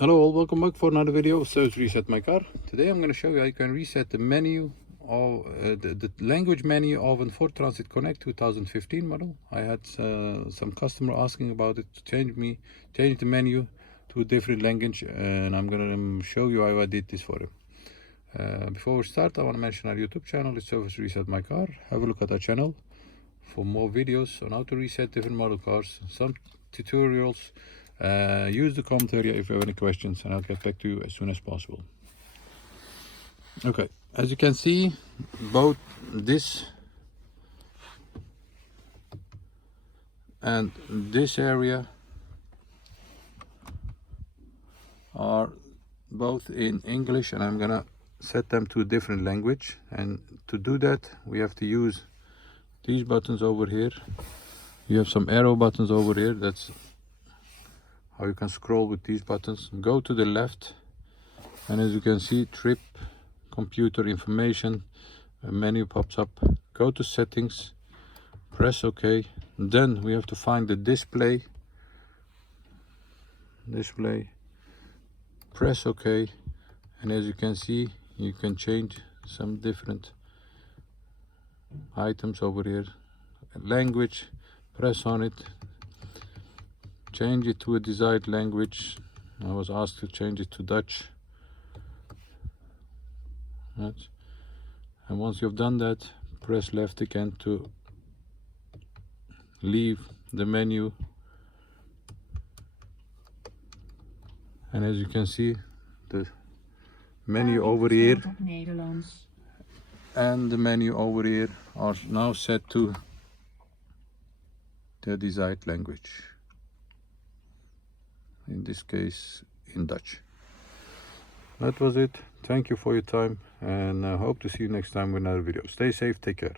Hello all, welcome back for another video of Service Reset My Car. Today I'm going to show you how you can reset the menu of the language menu of a Ford Transit Connect 2015 model. I had some customer asking about it to change the menu to a different language, and I'm going to show you how I did this for him. Before we start, I want to mention our YouTube channel. It's Service Reset My Car. Have a look at our channel for more videos on how to reset different model cars, some tutorials. Use the comment area if you have any questions, and I'll get back to you as soon as possible. Okay, as you can see, both this and this area are both in English, and I'm gonna set them to a different language. And to do that, we have to use these buttons over here. You have some arrow buttons over here. That's how you can scroll with these buttons. Go to the left, and as you can see, trip computer information, a menu pops up. Go to settings, press OK. Then we have to find the display, press OK, and as you can see, you can change some different items over here. Language, press on it, change it to a desired language. I was asked to change it to Dutch. Right. And once you've done that, press left again to leave the menu. And as you can see, the menu over here and the menu over here are now set to the desired language. In this case, in Dutch. That was it. Thank you for your time, and I hope to see you next time with another video. Stay safe, take care.